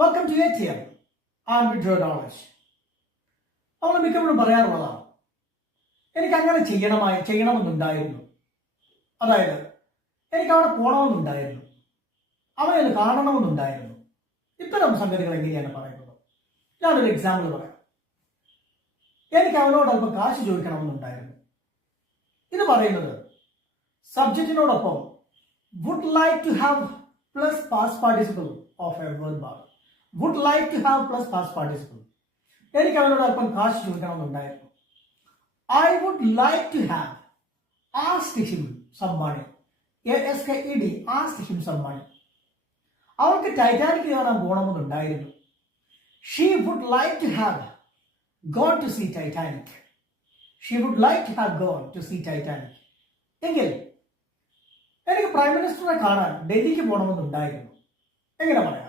Welcome to ATM and withdraw knowledge. നമ്മൾ മിക്കപ്പോഴും പറയാറുള്ളതാണ്, എനിക്ക് അങ്ങനെ ചെയ്യണമെന്നുണ്ടായിരുന്നു. അതായത് എനിക്ക് അവിടെ പോകണമെന്നുണ്ടായിരുന്നു, അവനെ ഒന്ന് കാണണമെന്നുണ്ടായിരുന്നു. ഇത്തരം സംഗതികൾ എങ്ങനെയാണ് പറയുന്നത്? ഞാനൊരു എക്സാമ്പിൾ പറയാം. എനിക്ക് അവനോട് അല്പം കാശ് ചോദിക്കണമെന്നുണ്ടായിരുന്നു. ഇത് പറയുന്നത് സബ്ജക്റ്റിനോടൊപ്പം would like to have plus past participle of a verb ആണ്. Would like to have plus past participle. എനിക്ക് അവനോട് അല്പം കാശ് ചോദിക്കണമെന്നുണ്ടായിരുന്നു. I would like to have asked him some money. ASKED, asked him some money. അവൾക്ക് Titanic കയറാൻ പോകണമെന്നുണ്ടായിരുന്നു. She would like to have gone to see Titanic. She would like to have gone to see Titanic. എങ്കിൽ എനിക്ക് prime മിനിസ്റ്ററെ കാണാൻ ഡൽഹിക്ക് പോകണമെന്നുണ്ടായിരുന്നു. എങ്ങനെ പറയാം?